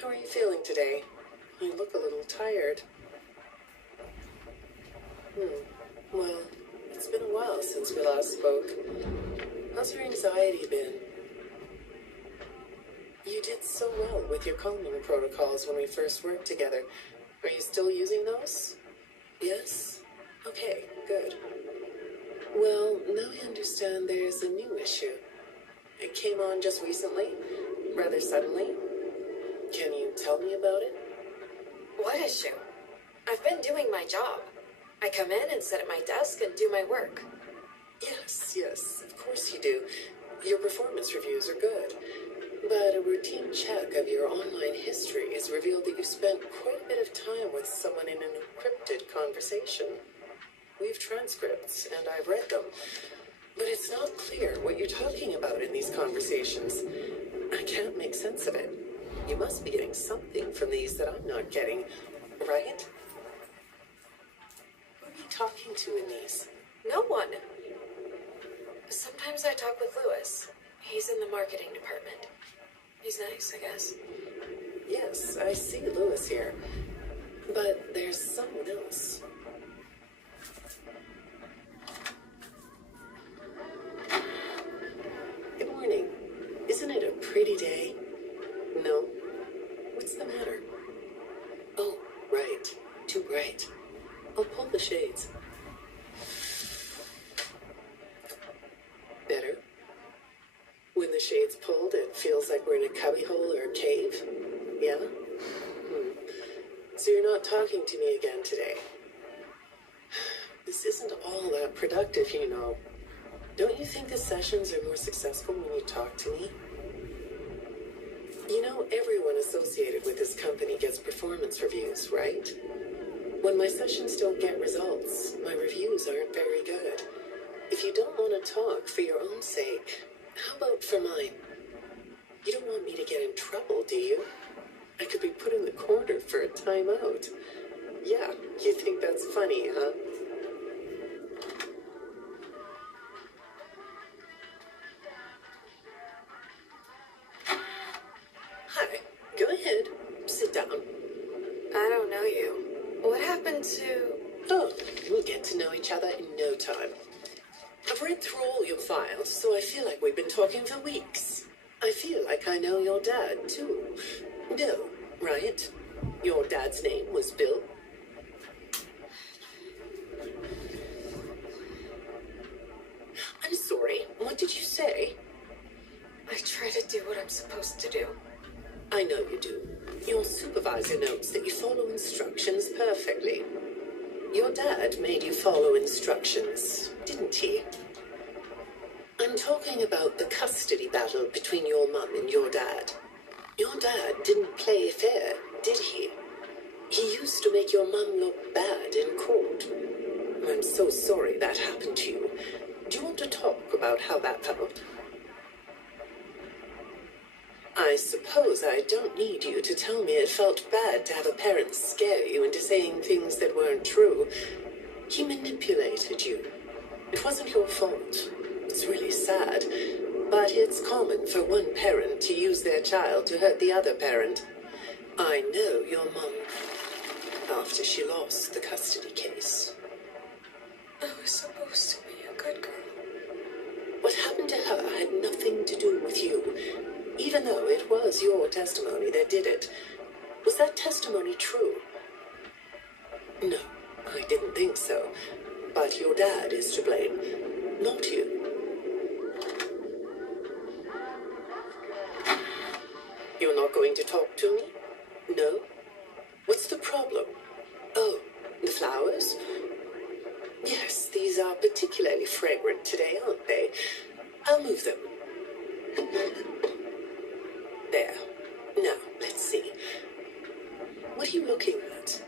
How are you feeling today? You look a little tired. Well, it's been a while since we last spoke. How's your anxiety been? You did so well with your calming protocols when we first worked together. Are you still using those? Yes? Okay, good. Well, now I understand there's a new issue. It came on just recently, rather suddenly. Can you tell me about it? What issue? I've been doing my job. I come in and sit at my desk and do my work. Yes, of course you do. Your performance reviews are good. But a routine check of your online history has revealed that you spent quite a bit of time with someone in an encrypted conversation. We have transcripts, and I've read them. But it's not clear what you're talking about in these conversations. I can't make sense of it. You must be getting something from these that I'm not getting, right? Who are you talking to in these? No one. Sometimes I talk with Lewis. He's in the marketing department. He's nice, I guess. Yes, I see Lewis here. But there's someone else. Good morning. Isn't it a pretty day? No? What's the matter? Oh, right. Too bright. I'll pull the shades. Better? When the shade's pulled, it feels like we're in a cubbyhole or a cave? Yeah? So you're not talking to me again today? This isn't all that productive, you know. Don't you think the sessions are more successful when you talk to me? You know, everyone associated with this company gets performance reviews, right? When my sessions don't get results, my reviews aren't very good. If you don't want to talk for your own sake, how about for mine? You don't want me to get in trouble, do you? I could be put in the corner for a timeout. Yeah, you think that's funny, huh? Hi, go ahead. Sit down. I don't know you. What happened to... Oh, we'll get to know each other in no time. I've read through all your files, so I feel like we've been talking for weeks. I feel like I know your dad, too. Bill, right? Your dad's name was Bill? I'm sorry, what did you say? I try to do what I'm supposed to do. I know you do. Your supervisor notes that you follow instructions perfectly. Your dad made you follow instructions, didn't he? I'm talking about the custody battle between your mum and your dad. Your dad didn't play fair, did he? He used to make your mum look bad in court. I'm so sorry that happened to you. Do you want to talk about how that felt? I suppose I don't need you to tell me it felt bad to have a parent scare you into saying things that weren't true. He manipulated you. It wasn't your fault. It's really sad, but it's common for one parent to use their child to hurt the other parent. I know your mum, after she lost the custody case. I was supposed to be a good girl. What happened to her had nothing to do with you, even though it was your testimony that did it. Was that testimony true? No, I didn't think so. But your dad is to blame, not you. You're not going to talk to me? No? What's the problem? Oh, the flowers? Yes, these are particularly fragrant today, aren't they? I'll move them. There. Now, let's see. What are you looking at?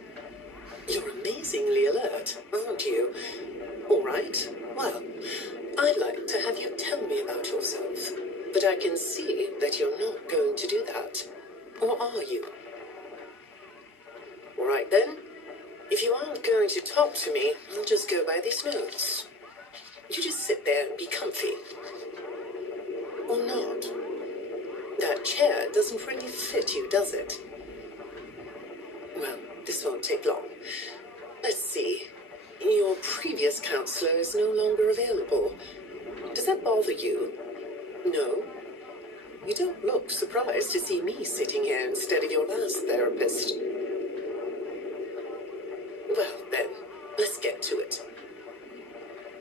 You're amazingly alert, aren't you? All right. Well, I'd like to have you tell me about yourself. But I can see that you're not going to do that. Or are you? All right, then. If you aren't going to talk to me, I'll just go by these notes. You just sit there and be comfy. Or not. That chair doesn't really fit you, does it? Well, this won't take long. Let's see. Your previous counselor is no longer available. Does that bother you? No? You don't look surprised to see me sitting here instead of your last therapist. Well, then, let's get to it.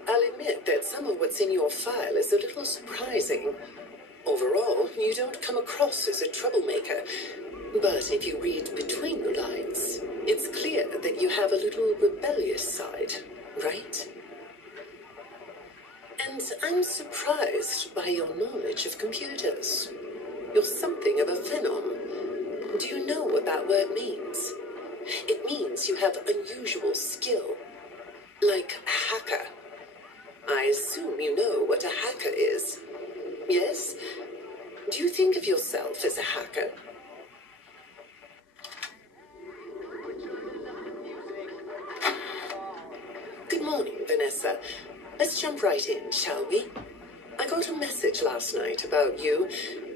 I'll admit that some of what's in your file is a little surprising. Overall, you don't come across as a troublemaker. But if you read between the lines, it's clear that you have a little rebellious side, right? And I'm surprised by your knowledge of computers. You're something of a phenom. Do you know what that word means? It means you have unusual skill. Like a hacker. I assume you know what a hacker is. Yes? Do you think of yourself as a hacker? Good morning, Vanessa. Let's jump right in, shall we? I got a message last night about you,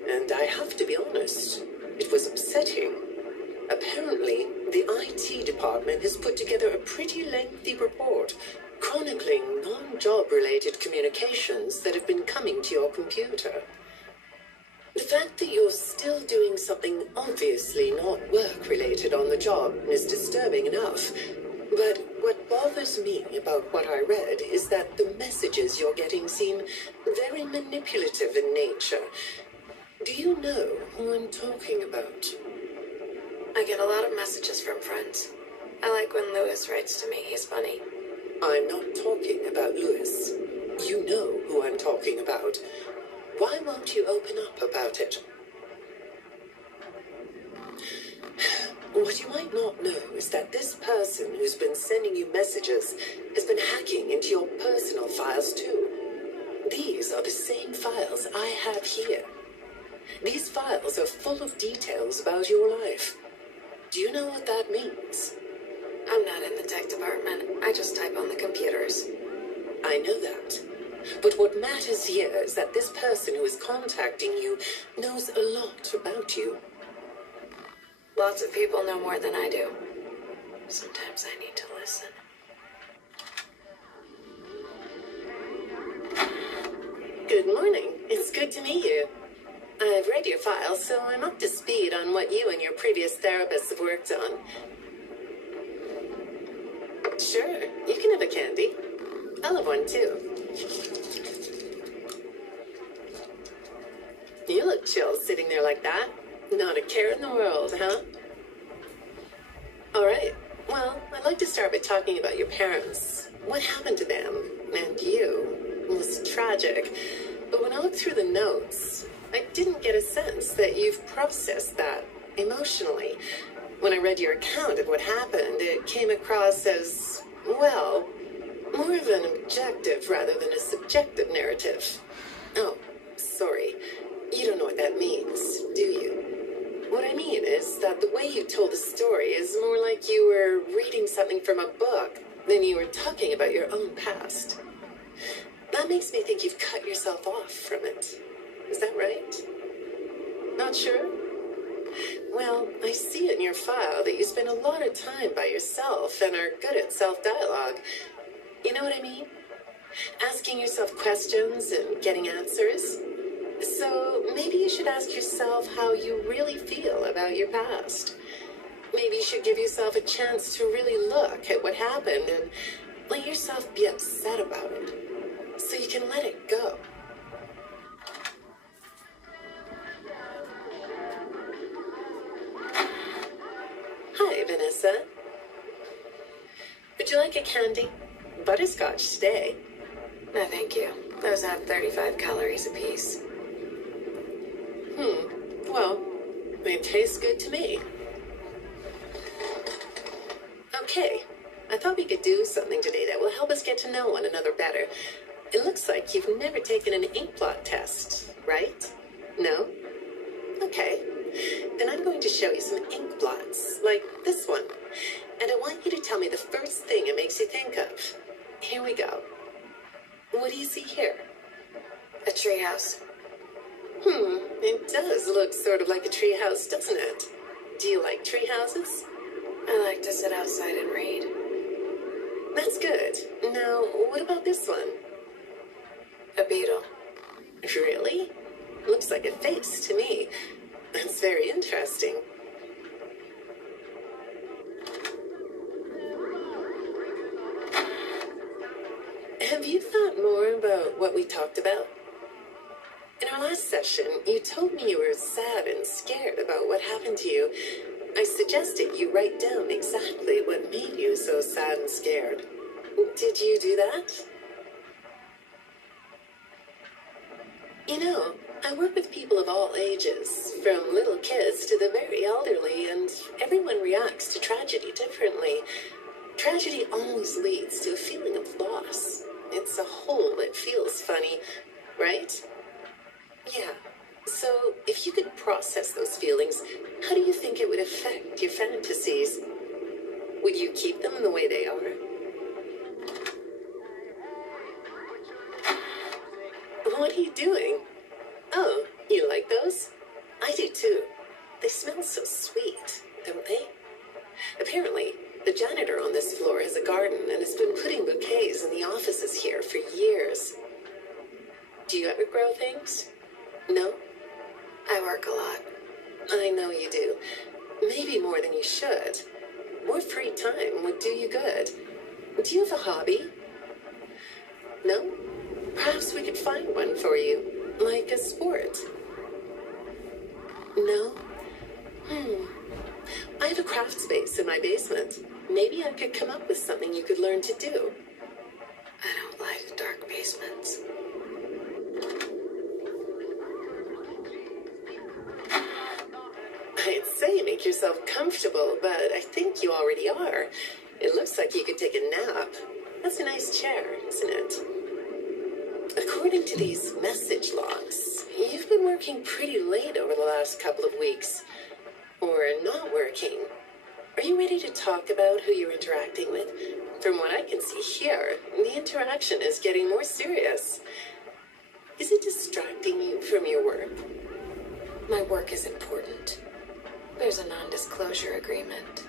and I have to be honest, it was upsetting. Apparently, the IT department has put together a pretty lengthy report chronicling non-job related communications that have been coming to your computer. The fact that you're still doing something obviously not work-related on the job is disturbing enough. But what bothers me about what I read is that the messages you're getting seem very manipulative in nature. Do you know who I'm talking about? I get a lot of messages from friends. I like when Lewis writes to me. He's funny. I'm not talking about Lewis. You know who I'm talking about. Why won't you open up about it? What you might not know is that this person who's been sending you messages has been hacking into your personal files too. These are the same files I have here. These files are full of details about your life. Do you know what that means? I'm not in the tech department. I just type on the computers. I know that. But what matters here is that this person who is contacting you knows a lot about you. Lots of people know more than I do. Sometimes I need to listen. Good morning. It's good to meet you. I've read your file, so I'm up to speed on what you and your previous therapists have worked on. Sure, you can have a candy. I'll have one too. You look chill sitting there like that. Not a care in the world, huh? All right. Well, I'd like to start by talking about your parents. What happened to them and you? It was tragic. But when I looked through the notes, I didn't get a sense that you've processed that emotionally. When I read your account of what happened, it came across as, well, more of an objective rather than a subjective narrative. Oh, sorry. You don't know what that means, do you? What I mean is that the way you told the story is more like you were reading something from a book than you were talking about your own past. That makes me think you've cut yourself off from it. Is that right? Not sure? Well, I see in your file that you spend a lot of time by yourself and are good at self-dialogue. You know what I mean? Asking yourself questions and getting answers. So maybe you should ask yourself how you really feel about your past. Maybe you should give yourself a chance to really look at what happened and let yourself be upset about it so you can let it go. Hi, Vanessa. Would you like a candy? Butterscotch today. No, thank you. Those have 35 calories apiece. Well, they taste good to me. Okay, I thought we could do something today that will help us get to know one another better. It looks like you've never taken an ink blot test, right? No? Okay. Then I'm going to show you some ink blots, like this one. And I want you to tell me the first thing it makes you think of. Here we go. What do you see here? A treehouse. It does look sort of like a treehouse, doesn't it? Do you like treehouses? I like to sit outside and read. That's good. Now, what about this one? A beetle. Really? Looks like a face to me. That's very interesting. Have you thought more about what we talked about? In our last session, you told me you were sad and scared about what happened to you. I suggested you write down exactly what made you so sad and scared. Did you do that? You know, I work with people of all ages, from little kids to the very elderly, and everyone reacts to tragedy differently. Tragedy always leads to a feeling of loss. It's a hole that feels funny, right? Yeah. So, if you could process those feelings, how do you think it would affect your fantasies? Would you keep them the way they are? What are you doing? Oh, you like those? I do too. They smell so sweet, don't they? Apparently, the janitor on this floor has a garden and has been putting bouquets in the offices here for years. Do you ever grow things? No? I work a lot. I know you do. Maybe more than you should. More free time would do you good. Do you have a hobby? No? Perhaps we could find one for you, like a sport. No? I have a craft space in my basement. Maybe I could come up with something you could learn to do. I don't like dark basements. I'd say make yourself comfortable, but I think you already are. It looks like you could take a nap. That's a nice chair, isn't it? According to these message logs, you've been working pretty late over the last couple of weeks. Or not working. Are you ready to talk about who you're interacting with? From what I can see here, the interaction is getting more serious. Is it distracting you from your work? My work is important. There's a non-disclosure agreement.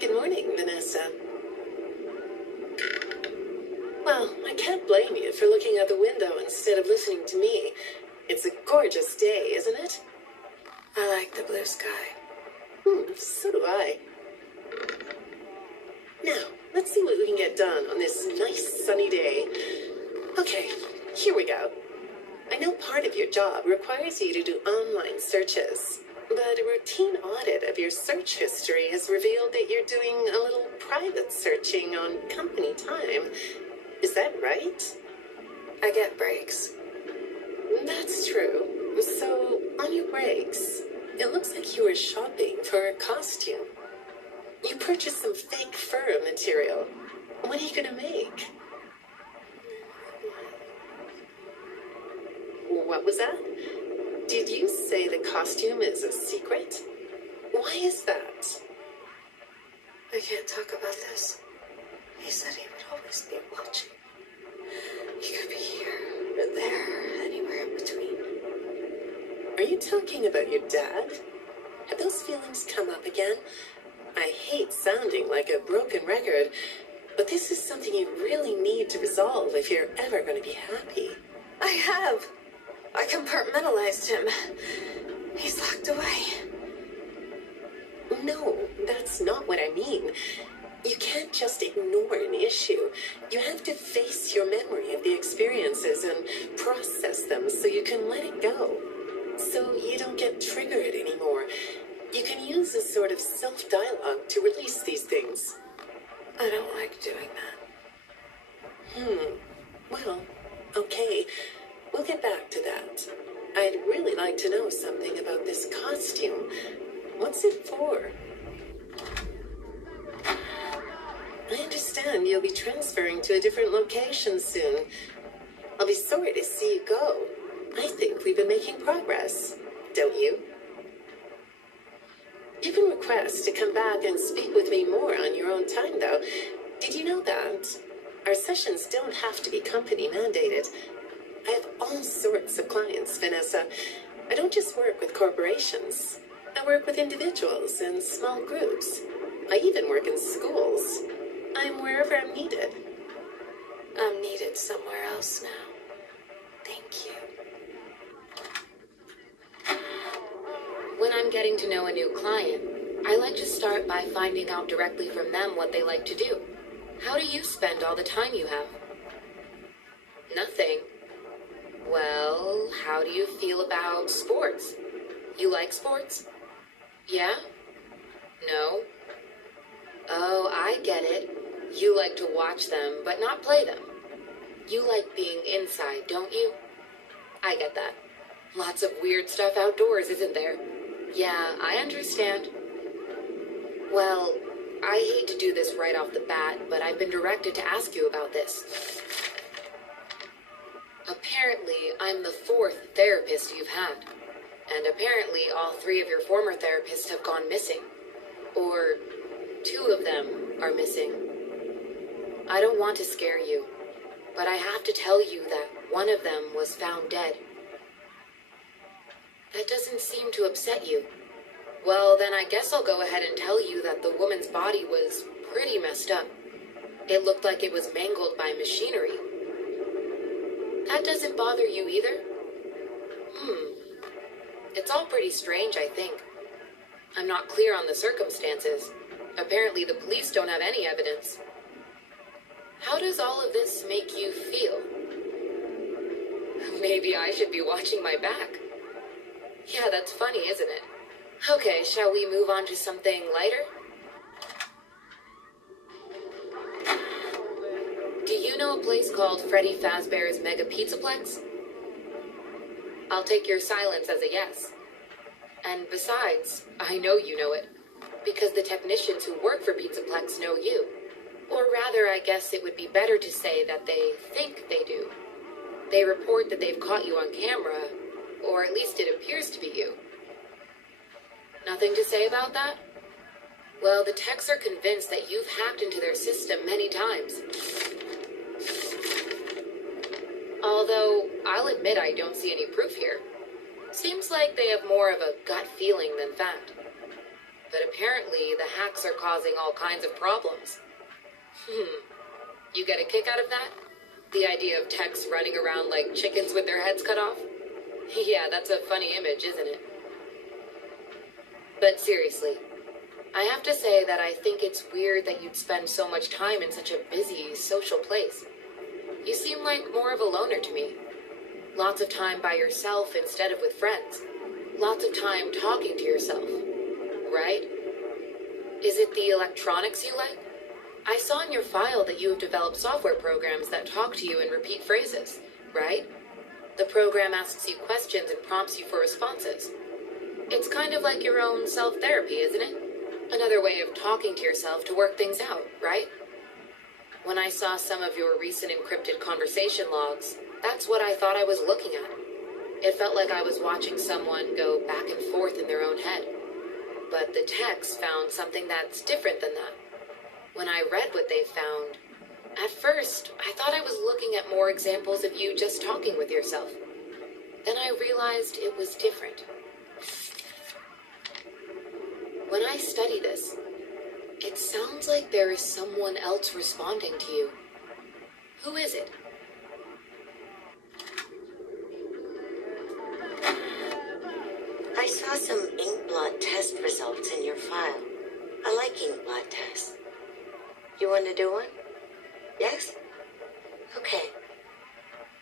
Good morning, Vanessa. Well, I can't blame you for looking out the window instead of listening to me. It's a gorgeous day, isn't it? I like the blue sky. So do I. Now, let's see what we can get done on this nice sunny day. Okay, here we go. I know part of your job requires you to do online searches, but a routine audit of your search history has revealed that you're doing a little private searching on company time. Is that right? I get breaks. That's true. So, on your breaks, it looks like you were shopping for a costume. You purchased some fake fur material. What are you gonna make? What was that? Did you say the costume is a secret? Why is that? I can't talk about this. He said he would always be watching. He could be here or there, anywhere in between. Are you talking about your dad? Have those feelings come up again? I hate sounding like a broken record, but this is something you really need to resolve if you're ever going to be happy. I have. I compartmentalized him. He's locked away. No, that's not what I mean. You can't just ignore an issue. You have to face your memory of the experiences and process them so you can let it go. So you don't get triggered anymore. You can use a sort of self-dialogue to release these things. I don't like doing that. Well, okay. We'll get back to that. I'd really like to know something about this costume. What's it for? I understand you'll be transferring to a different location soon. I'll be sorry to see you go. I think we've been making progress, don't you? You can request to come back and speak with me more on your own time, though. Did you know that? Our sessions don't have to be company mandated. I have all sorts of clients, Vanessa. I don't just work with corporations. I work with individuals in small groups. I even work in schools. I'm wherever I'm needed. I'm needed somewhere else now. Thank you. When I'm getting to know a new client, I like to start by finding out directly from them what they like to do. How do you spend all the time you have? Nothing. Well, how do you feel about sports? You like sports? Yeah? No? Oh, I get it. You like to watch them, but not play them. You like being inside, don't you? I get that. Lots of weird stuff outdoors, isn't there? Yeah, I understand. Well, I hate to do this right off the bat, but I've been directed to ask you about this. Apparently, I'm the 4th therapist you've had. And apparently, all 3 of your former therapists have gone missing. Or 2 of them are missing. I don't want to scare you, but I have to tell you that one of them was found dead. That doesn't seem to upset you. Well, then I guess I'll go ahead and tell you that the woman's body was pretty messed up. It looked like it was mangled by machinery. That doesn't bother you either? It's all pretty strange, I think. I'm not clear on the circumstances. Apparently the police don't have any evidence. How does all of this make you feel? Maybe I should be watching my back. Yeah, that's funny, isn't it? Okay, shall we move on to something lighter? Do you know a place called Freddy Fazbear's Mega Pizzaplex? I'll take your silence as a yes. And besides, I know you know it, because the technicians who work for Pizzaplex know you. Or rather, I guess it would be better to say that they think they do. They report that they've caught you on camera, or at least it appears to be you. Nothing to say about that? Well, the techs are convinced that you've hacked into their system many times. Although, I'll admit I don't see any proof here. Seems like they have more of a gut feeling than fact. But apparently, the hacks are causing all kinds of problems. You get a kick out of that? The idea of techs running around like chickens with their heads cut off? Yeah, that's a funny image, isn't it? But seriously, I have to say that I think it's weird that you'd spend so much time in such a busy, social place. You seem like more of a loner to me. Lots of time by yourself instead of with friends. Lots of time talking to yourself. Right? Is it the electronics you like? I saw in your file that you have developed software programs that talk to you in repeat phrases, right? The program asks you questions and prompts you for responses. It's kind of like your own self-therapy, isn't it? Another way of talking to yourself to work things out, right? When I saw some of your recent encrypted conversation logs, that's what I thought I was looking at. It felt like I was watching someone go back and forth in their own head. But the techs found something that's different than that. When I read what they found, at first, I thought I was looking at more examples of you just talking with yourself. Then I realized it was different. When I study this, it sounds like there is someone else responding to you. Who is it? I saw some ink blot test results in your file. I like ink blot tests. You want to do one? Yes? Okay.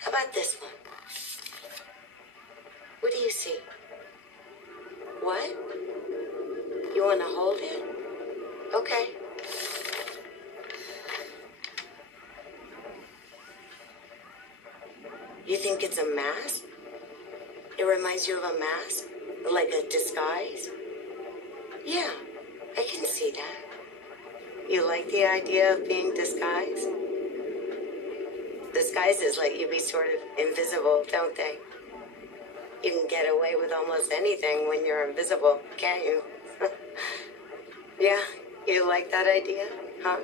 How about this one? What do you see? What? You want to hold it? Okay. You think it's a mask? It reminds you of a mask? Like a disguise? Yeah, I can see that. You like the idea of being disguised? Disguises let you be sort of invisible, don't they? You can get away with almost anything when you're invisible, can't you? Yeah, you like that idea, huh?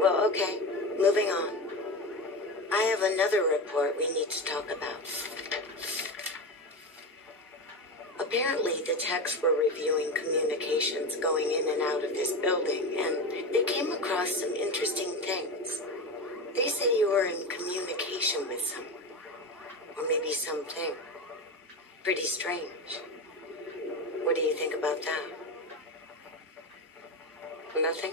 Well, okay, moving on. I have another report we need to talk about. Apparently, the techs were reviewing communications going in and out of this building, and they came across some interesting things. They say you were in communication with someone, or maybe something. Pretty strange. What do you think about that? Nothing?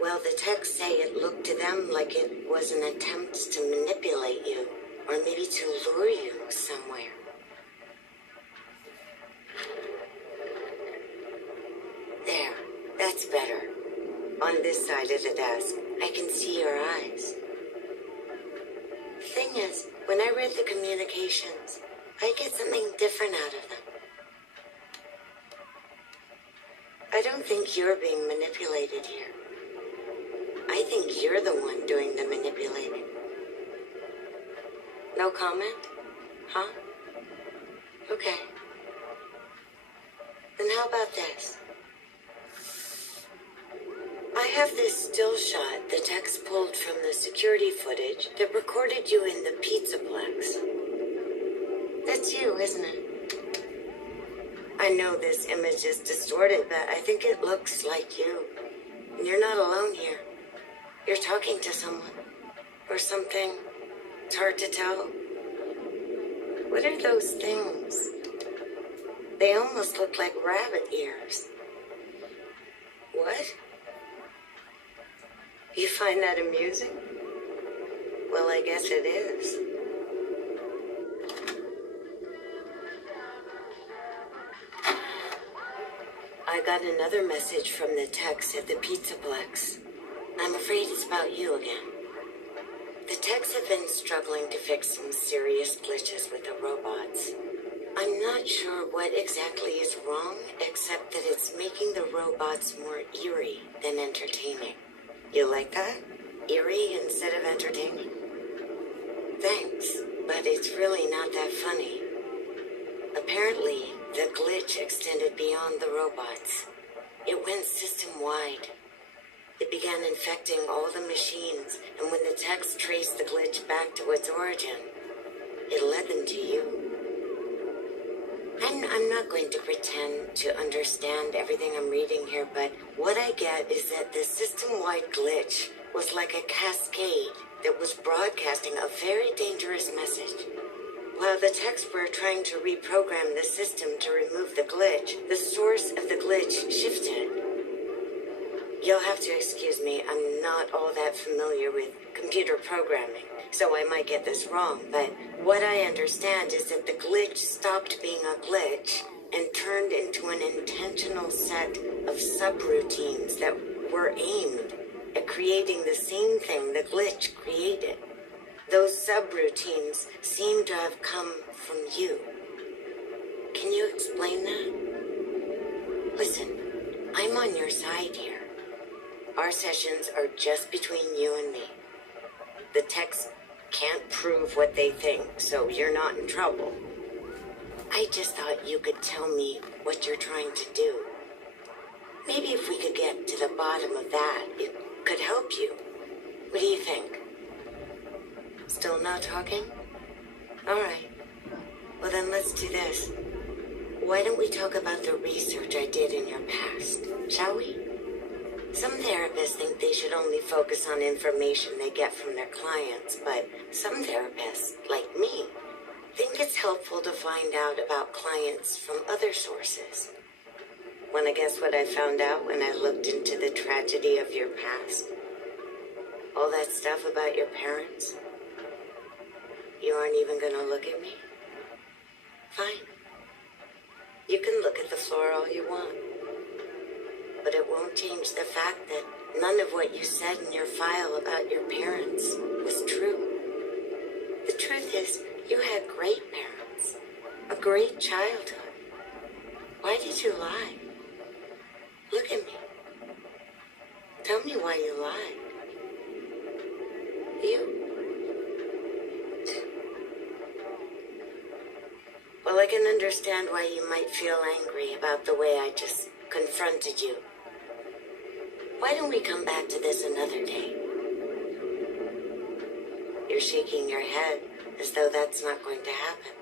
Well, the techs say it looked to them like it was an attempt to manipulate you, or maybe to lure you somewhere. There, that's better. On this side of the desk, I can see your eyes. The thing is, when I read the communications, I get something different out of them. I don't think you're being manipulated here. I think you're the one doing the manipulating. No comment? Huh? Okay. Then how about this? I have this still shot the techs pulled from the security footage that recorded you in the Pizzaplex. That's you, isn't it? I know this image is distorted, but I think it looks like you. And you're not alone here. You're talking to someone. Or something. It's hard to tell. What are those things? They almost look like rabbit ears. What? You find that amusing? Well, I guess it is. I got another message from the techs at the Pizzaplex. I'm afraid it's about you again. The techs have been struggling to fix some serious glitches with the robots. I'm not sure what exactly is wrong, except that it's making the robots more eerie than entertaining. You like that? Eerie instead of entertaining? Thanks, but it's really not that funny. Apparently, the glitch extended beyond the robots. It went system-wide. It began infecting all the machines, and when the techs traced the glitch back to its origin, it led them to you. I'm not going to pretend to understand everything I'm reading here, but what I get is that the system-wide glitch was like a cascade that was broadcasting a very dangerous message. While the techs were trying to reprogram the system to remove the glitch, the source of the glitch shifted. You'll have to excuse me, I'm not all that familiar with computer programming, so I might get this wrong, but what I understand is that the glitch stopped being a glitch and turned into an intentional set of subroutines that were aimed at creating the same thing the glitch created. Those subroutines seem to have come from you. Can you explain that? Listen, I'm on your side here. Our sessions are just between you and me. The techs can't prove what they think, so you're not in trouble. I just thought you could tell me what you're trying to do. Maybe if we could get to the bottom of that, it could help you. What do you think? Still not talking? All right. Well, then let's do this. Why don't we talk about the research I did in your past, shall we? Some therapists think they should only focus on information they get from their clients, but some therapists, like me, think it's helpful to find out about clients from other sources. Want to guess what I found out when I looked into the tragedy of your past? All that stuff about your parents? You aren't even going to look at me? Fine. You can look at the floor all you want. But it won't change the fact that none of what you said in your file about your parents was true. The truth is, you had great parents, a great childhood. Why did you lie? Look at me. Tell me why you lied. You? Well, I can understand why you might feel angry about the way I just confronted you. Why don't we come back to this another day? You're shaking your head as though that's not going to happen.